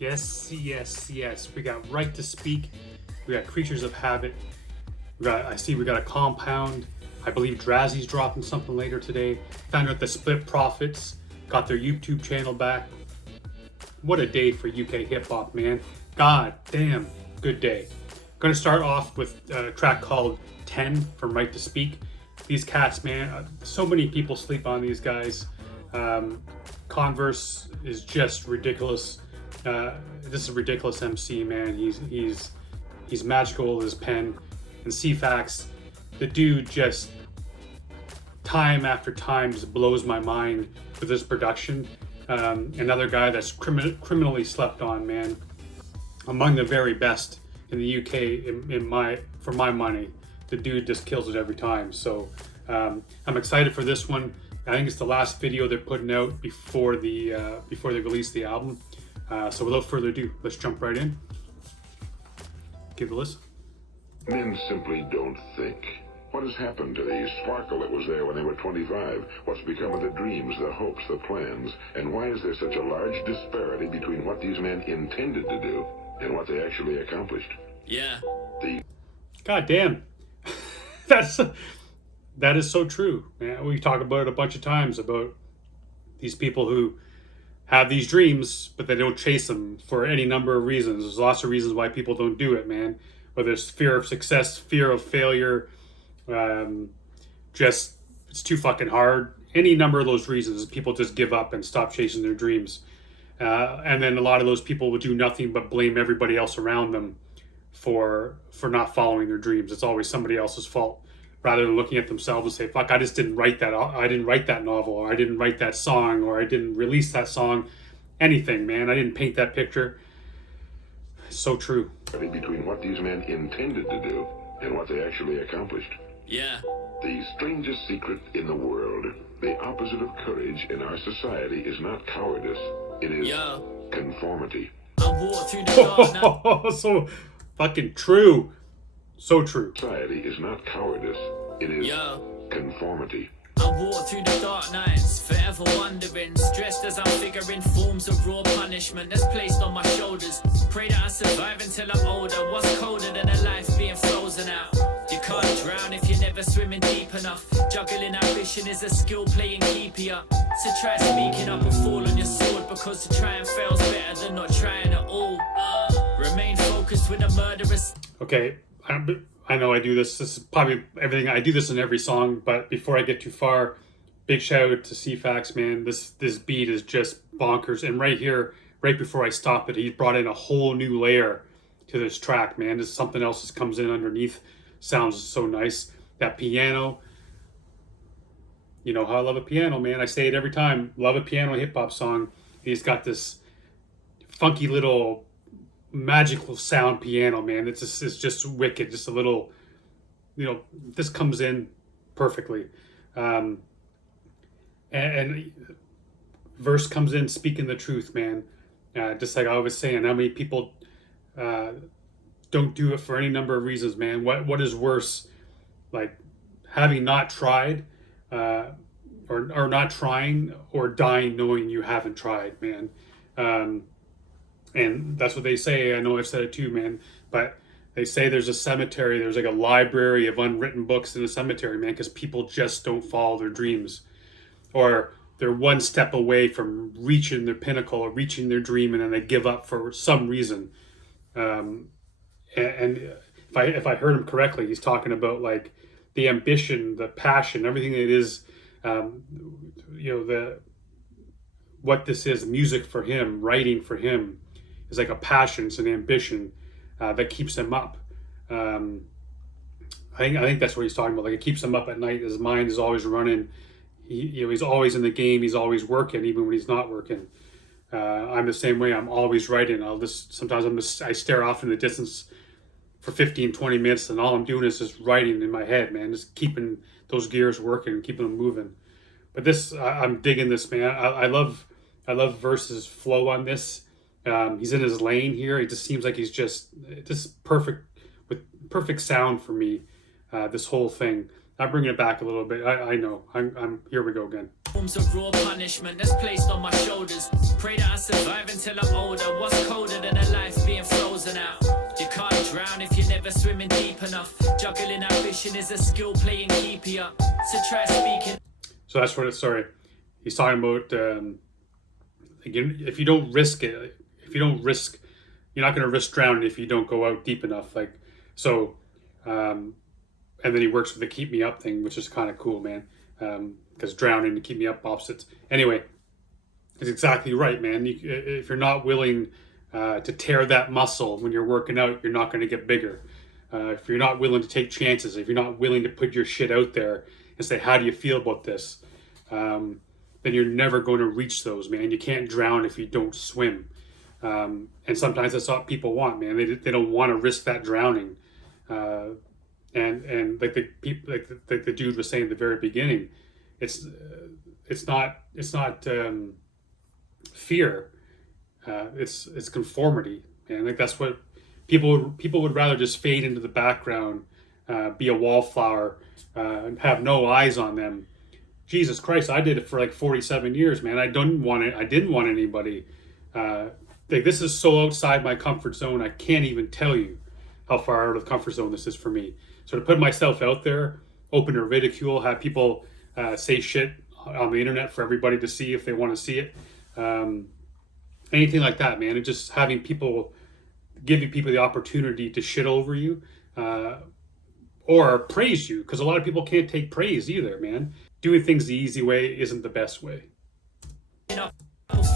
Yes, yes, yes. We got Right to Speak. We got Creatures of Habit. We got a Compound. I believe Drazzy's dropping something later today. Found out the Split Profits got their YouTube channel back. What a day for UK hip hop, man. God damn, good day. Gonna start off with a track called 10 from Right to Speak. These cats, man, so many people sleep on these guys. Converse is just ridiculous. This is a ridiculous MC, man. He's magical with his pen. And CFAX, the dude just time after time just blows my mind with his production. Another guy that's criminally slept on, man. Among the very best in the UK, for my money. The dude just kills it every time. So I'm excited for this one. I think it's the last video they're putting out before they release the album. So without further ado, let's jump right in. Give it a listen. Men simply don't think. What has happened to the sparkle that was there when they were 25? What's become of the dreams, the hopes, the plans? And why is there such a large disparity between what these men intended to do and what they actually accomplished? Yeah. God damn. That is so true. Man, we talk about it a bunch of times about these people who have these dreams, but they don't chase them for any number of reasons. There's lots of reasons why people don't do it, man. Whether it's fear of success, fear of failure, just it's too fucking hard. Any number of those reasons, people just give up and stop chasing their dreams. And then a lot of those people will do nothing but blame everybody else around them for not following their dreams. It's always somebody else's fault, rather than looking at themselves and say, fuck, I just didn't write that. I didn't write that novel, or I didn't write that song, or I didn't release that song. Anything, man. I didn't paint that picture. So true. Between what these men intended to do and what they actually accomplished. Yeah. The strangest secret in the world, the opposite of courage in our society, is not cowardice. It is conformity. I walk through the dark now. So fucking true. So true. Society is not cowardice. It is conformity. I walk through the dark nights, forever wondering, stressed as I'm figuring forms of raw punishment that's placed on my shoulders. Pray that I survive until I'm older. What's colder than a life being frozen out? You can't drown if you're never swimming deep enough. Juggling ambition is a skill playing keep you up. So try speaking up and fall on your sword, because to try and fail's better than not trying at all. Remain focused with a murderous. Okay, I know I do this. This is probably everything. I do this in every song, but before I get too far, big shout out to CFAX, man. This beat is just bonkers. And right here, right before I stop it, he brought in a whole new layer to this track, man. This is something else that comes in underneath. Sounds so nice. That piano. You know how I love a piano, man. I say it every time. Love a piano hip hop song. He's got this funky little magical sound piano, man. It's just wicked. Just a little, this comes in perfectly. And verse comes in speaking the truth, man. Just like I was saying, how many people don't do it for any number of reasons, man. What is worse, like having not tried, or not trying, or dying knowing you haven't tried, man. And that's what they say. I know I've said it too, man. But they say there's a cemetery. There's like a library of unwritten books in a cemetery, man, because people just don't follow their dreams. Or they're one step away from reaching their pinnacle or reaching their dream, and then they give up for some reason. And if I heard him correctly, he's talking about like the ambition, the passion, everything that is, what this is, music for him, writing for him, is like a passion, it's an ambition that keeps him up. I think that's what he's talking about. Like it keeps him up at night. His mind is always running. He's always in the game. He's always working, even when he's not working. I'm the same way. I'm always writing. I stare off in the distance for 15, 20 minutes, and all I'm doing is just writing in my head, man. Just keeping those gears working, keeping them moving. But I'm digging this, man. I love Verse's flow on this. He's in his lane here. It just seems like he's just perfect, with perfect sound for me. This whole thing. I'm bringing it back a little bit. I know. I'm here we go again. forms of raw punishment that's placed on my shoulders. Pray that I survive until I'm older. What's colder than a life being frozen out? You can't drown if you're never swimming deep enough. Juggling ambition is a skill playing keepy up. So try speaking. So that's what it's, sorry. He's talking about, again, if you don't risk it, you're not going to risk drowning if you don't go out deep enough. Like, so, and then he works with the keep me up thing, which is kind of cool, man. Because drowning and keep me up opposites. Anyway, it's exactly right, man. If you're not willing to tear that muscle when you're working out, you're not going to get bigger. If you're not willing to take chances, if you're not willing to put your shit out there and say, how do you feel about this? Then you're never going to reach those, man. You can't drown if you don't swim. And sometimes that's what people want, man. They don't want to risk that drowning. And like the people, like the dude was saying at the very beginning, it's not fear. It's conformity, and like that's what people would rather just fade into the background, be a wallflower, and have no eyes on them. Jesus Christ, I did it for like 47 years, man. I didn't want anybody. Like, this is so outside my comfort zone. I can't even tell you how far out of the comfort zone this is for me. So to put myself out there, open to ridicule, have people say shit on the internet for everybody to see if they want to see it, anything like that, man. And just having people, giving people the opportunity to shit over you or praise you, because a lot of people can't take praise either, man. Doing things the easy way isn't the best way.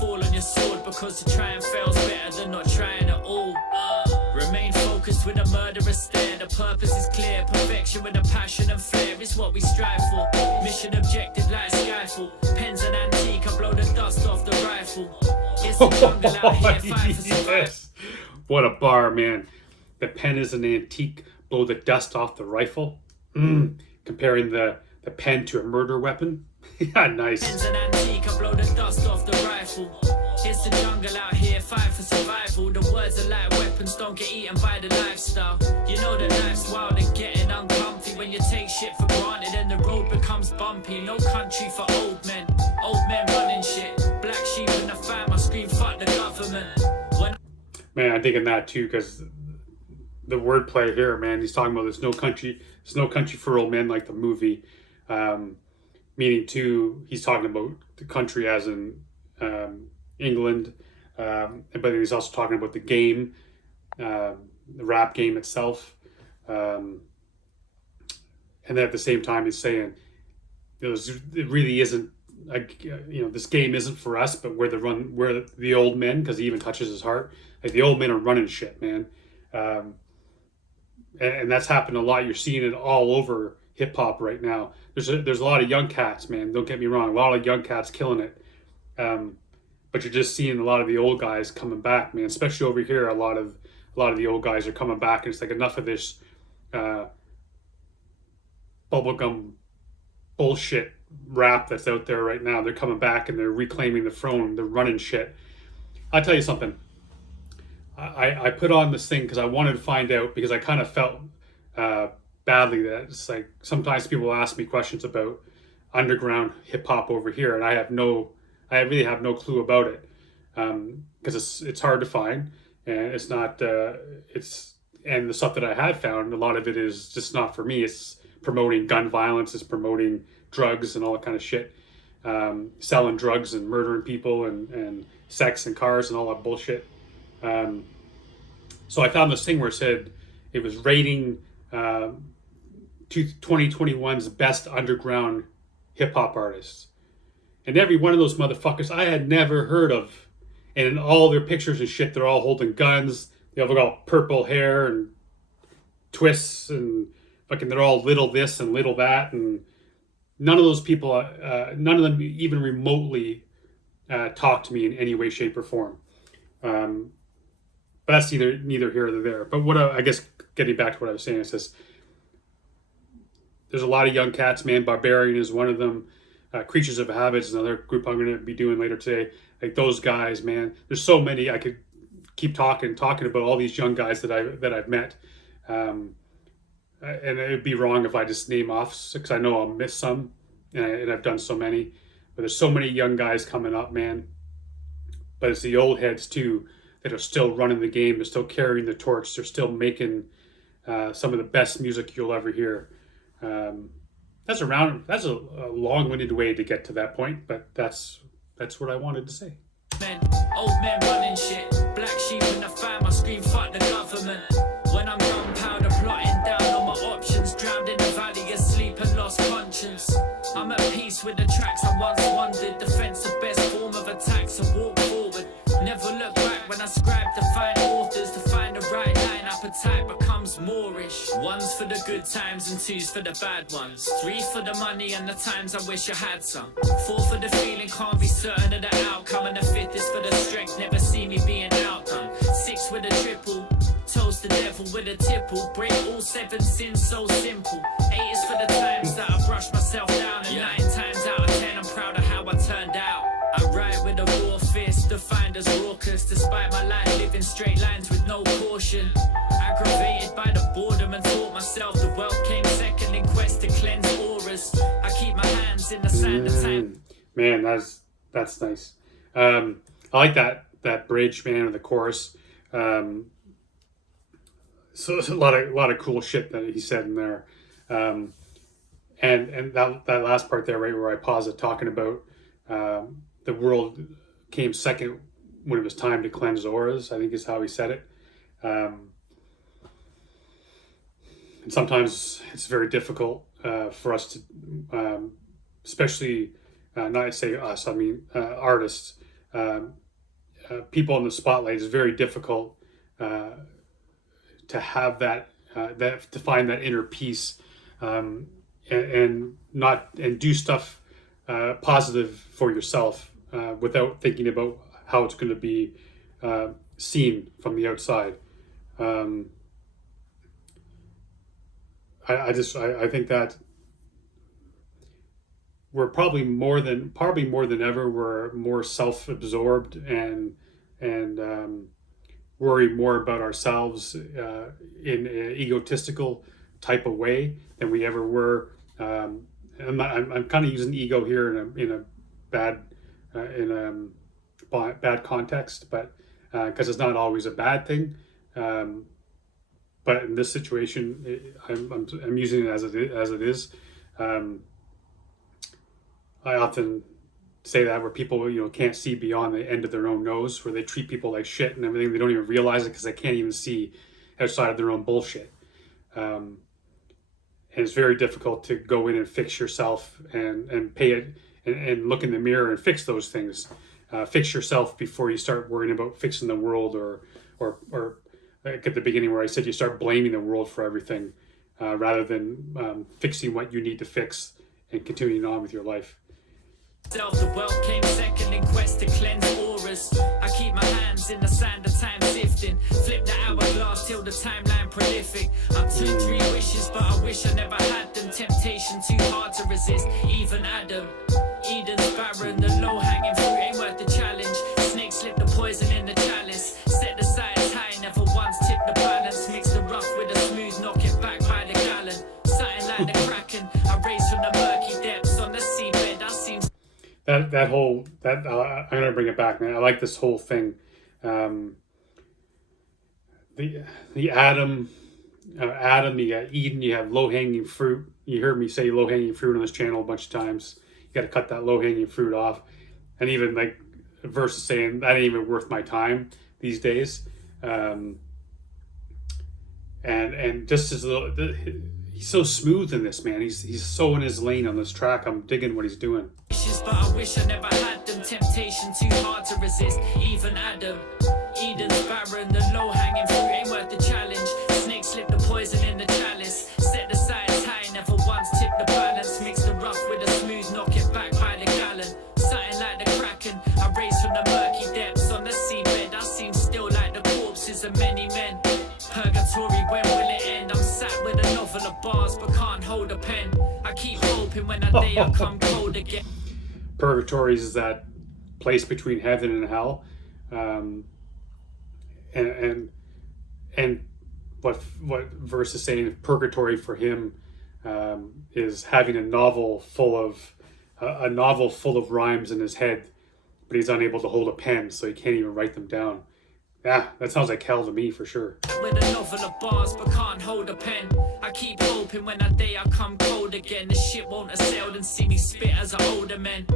Fall on your sword because to try and fail's better than not trying at all. Remain focused with a murderous stare. The purpose is clear. Perfection with a passion and flair is what we strive for. Mission objective like Skyfall. Pen's an antique. I blow the dust off the rifle. It's the jungle out here. Fight for survival. Yes. What a bar, man. The pen is an antique. Blow the dust off the rifle. Comparing the pen to a murder weapon. Yeah, nice. Pen's an antique. I blow the dust off the rifle. It's the jungle out here, fight for survival. The words are like weapons, don't get eaten by the lifestyle. You know that life's wild and getting uncomfy. When you take shit for granted and the road becomes bumpy. No country for old men running shit. Black sheep in the fam, I scream fuck the government. Man, I'm thinking that too, because the wordplay here, man, he's talking about there's no country for old men, like the movie. Meaning too, he's talking about the country as in England, but then he's also talking about the game, the rap game itself, and then at the same time he's saying, it really isn't, like, this game isn't for us, but we're the old men, because he even touches his heart. Like, the old men are running shit, man, and that's happened a lot. You're seeing it all over hip hop right now. There's a lot of young cats, man. Don't get me wrong, a lot of young cats killing it. But you're just seeing a lot of the old guys coming back, man. Especially over here, a lot of the old guys are coming back, and it's like, enough of this bubblegum bullshit rap that's out there right now. They're coming back and they're reclaiming the throne. They're running shit. I'll tell you something. I put on this thing because I wanted to find out, because I kind of felt badly that it's like, sometimes people ask me questions about underground hip hop over here, and I really have no clue about it, because it's hard to find, and it's not and the stuff that I have found, a lot of it is just not for me. It's promoting gun violence, it's promoting drugs and all that kind of shit, selling drugs and murdering people and sex and cars and all that bullshit. So I found this thing where it said it was rating 2021's best underground hip hop artists. And every one of those motherfuckers I had never heard of. And in all their pictures and shit, they're all holding guns. They all got purple hair and twists, and fucking they're all little this and little that. And none of those people, none of them even remotely talk to me in any way, shape, or form. But that's neither here nor there. But what I guess, getting back to what I was saying, it says there's a lot of young cats, man. Barbarian is one of them. Creatures of Habit is another group I'm going to be doing later today. Like, those guys, man. There's so many. I could keep talking about all these young guys that I've met. And it'd be wrong if I just name off, because I know I'll miss some, and I've done so many. But there's so many young guys coming up, man. But it's the old heads too that are still running the game. They're still carrying the torch. They're still making some of the best music you'll ever hear. That's a long-winded way to get to that point, but that's what I wanted to say. Men, old men running shit, black sheep in the fam, I scream fuck the government. When I'm gunpowder plotting down all my options, drowned in the valley of sleep and lost conscience. I'm at peace with the tracks I once wandered, defense the best form of attack, so walk forward. Never look back when I scribe to find authors, to find the right line, appetite becomes moorish. One's for the good times and two's for the bad ones. Three for the money and the times I wish I had some. Four for the feeling, can't be certain of the outcome. And the fifth is for the strength, never see me being outdone. Six with a triple, toast the devil with a tipple. Break all seven sins so simple. Eight is for the times that I brush myself down. And 9 times out of 10 I'm proud of how I turned out. I write with a raw fist, defined as raucous. Despite my life living straight lines with no caution. Aggravated by the boredom and taught myself the wealth came second in quest to cleanse auras. I keep my hands in the sand of time. Man, that's nice. I like that bridge, man, or the chorus. So there's a lot of cool shit that he said in there. And that last part there, right where I paused it, talking about the world came second when it was time to cleanse auras, I think is how he said it. And sometimes it's very difficult for us to, especially not say us, I mean artists, people in the spotlight. It's very difficult to have that to find that inner peace and do stuff positive for yourself without thinking about how it's going to be seen from the outside. I think that we're probably more than ever, we're more self-absorbed and worry more about ourselves in an egotistical type of way than we ever were. I'm kind of using ego here in a bad context, but because it's not always a bad thing. But in this situation, I'm using it as it is. I often say that where people can't see beyond the end of their own nose, where they treat people like shit and everything. They don't even realize it because they can't even see outside of their own bullshit. And it's very difficult to go in and fix yourself and pay it and look in the mirror and fix those things. Fix yourself before you start worrying about fixing the world, or like at the beginning where I said you start blaming the world for everything rather than fixing what you need to fix and continuing on with your life. The wealth came second in quest to cleanse auras. I keep my hands in the sand of time sifting. Flip the hourglass till the timeline prolific. I'm 2-3 wishes, but I wish I never had them. Temptation too hard to resist, even Adam. Eden's barren, the low-hanging fruit ain't worth the challenge. Snakes slip the poison in the chalice. Set the sides high, never once tip the balance. Mix the rough with the smooth, knock it back by the gallon. Something like the Kraken, I raise from the murky depths on the seabed. I seem I'm gonna bring it back, man. I like this whole thing. The Adam, you got Eden, you have low hanging fruit. You heard me say low hanging fruit on this channel a bunch of times. You got to cut that low hanging fruit off, and even like versus saying that ain't even worth my time these days. And just as he's so smooth in this, man. He's so in his lane on this track. I'm digging what he's doing. But I wish I never had them. Temptation too hard to resist, even Adam. Eden's barren, the low-hanging fruit ain't worth the challenge. Snakes slip the poison in the chalice. Set the sides high, never once tip the balance. Mix the rough with the smooth, knock it back by the gallon. Something like the Kraken, I raise from the murky depths on the seabed. I seem still like the corpses of many men. Purgatory, when will it end? I'm sat with a novel of bars, but can't hold a pen. I keep hoping when that day I come cold again. Purgatory is that place between heaven and hell, and what verse is saying, purgatory for him is having a novel full of a novel full of rhymes in his head, but he's unable to hold a pen, so he can't even write them down. Yeah, that sounds like hell to me for sure. With a novel of bars, but can't hold a pen. I keep hoping when that day I come cold again, the shit won't have sailed and see me spit as an older man.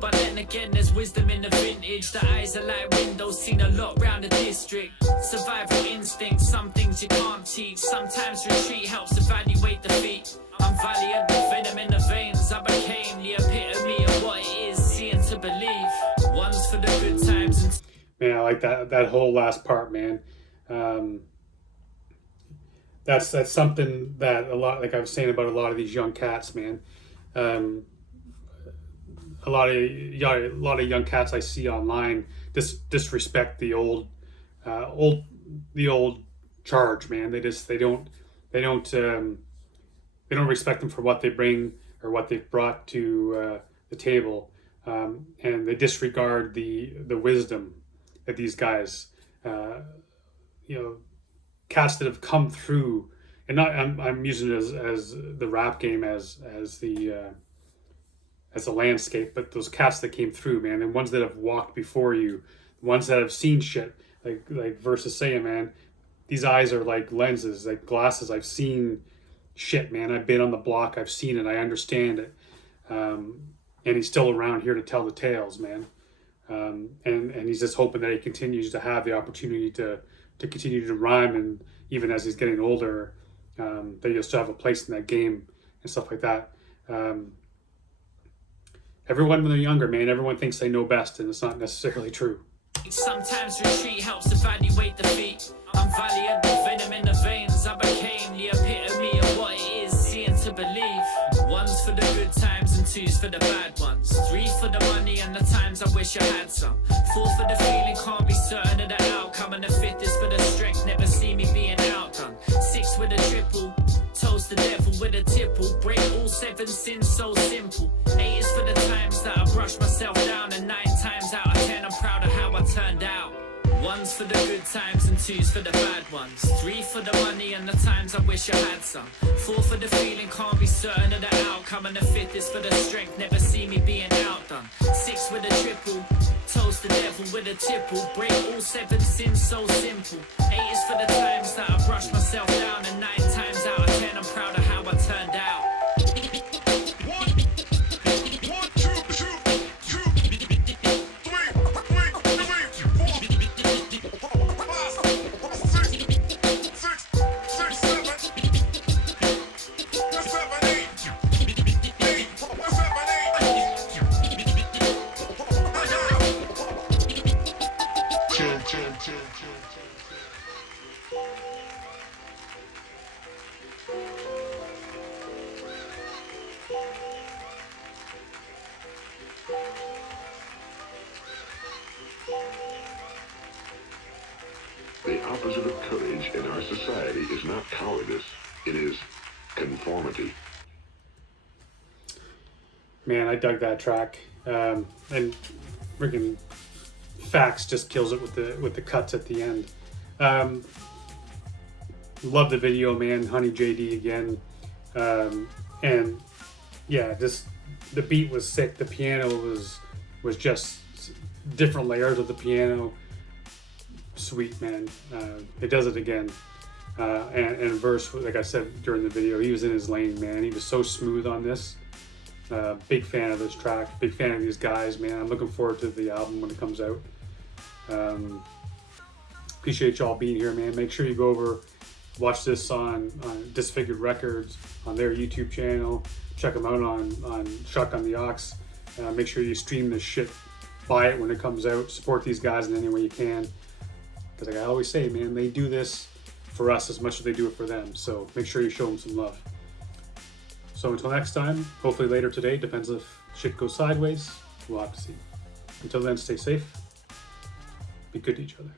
But then again, there's wisdom in the vintage. The eyes are like windows, seen a lot round the district. Survival instinct, some things you can't teach. Sometimes retreat helps evaluate defeat. I'm valiant, with venom in the veins. I became the epitome of what it is, seeing to believe. One's for the good times and Man, I like that whole last part, man. That's something that a lot, like I was saying about a lot of these young cats, man. A lot of young cats I see online disrespect the old charge, man. They don't respect them for what they bring or what they've brought to the table, and they disregard the wisdom that these guys, cats that have come through, and not I'm using it as the rap game as the landscape, but those cats that came through, man, and ones that have walked before you, the ones that have seen shit, like Versus saying, man, these eyes are like lenses, like glasses. I've seen shit, man. I've been on the block. I've seen it. I understand it. And he's still around here to tell the tales, man. And he's just hoping that he continues to have the opportunity to continue to rhyme, and even as he's getting older, that he'll still have a place in that game and stuff like that. Everyone when they're younger, man, everyone thinks they know best, and it's not necessarily true. sometimes retreat helps evaluate defeat. I'm valiant, with venom in the veins. I became the epitome of what it is, seeing to believe. One's for the good times and two's for the bad ones. 3 for the money and the times I wish I had some. 4 for the feeling, can't be certain of the outcome. And the 5th is for the strength, never see me being outdone. 6 with a triple, toast the devil with a tipple. Break all 7 sins so simple. 8 is for the times that I brush myself down. And 9 times out of 10 I'm proud of how I turned out. 1's for the good times and 2's for the bad ones. 3 for the money and the times I wish I had some. 4 for the feeling, can't be certain of the outcome. And the 5th is for the strength, never see me being outdone. 6 with a triple, toast the devil with a tipple. Break all 7 sins so simple. 8 is for the times that I brush myself down. And 9 times out of 10 I'm proud of how I turned out. The opposite of courage in our society is not cowardice, it is conformity. Man, I dug that track, and freaking Fax just kills it with the cuts at the end. Love the video, man. Honey JD again, and yeah, just the beat was sick. The piano was just different layers of the piano. Sweet, man. It does it again. And Verse, like I said during the video, he was in his lane, man. He was so smooth on this. Big fan of this track. Big fan of these guys, man. I'm looking forward to the album when it comes out. Appreciate y'all being here, man. Make sure you go over, watch this on Disfigured Records on their YouTube channel. Check them out on Shotgun the Ox. Make sure you stream this shit. Buy it when it comes out. Support these guys in any way you can. Because like I always say, man, they do this for us as much as they do it for them. So make sure you show them some love. So until next time, hopefully later today, depends if shit goes sideways, we'll have to see. Until then, stay safe. Be good to each other.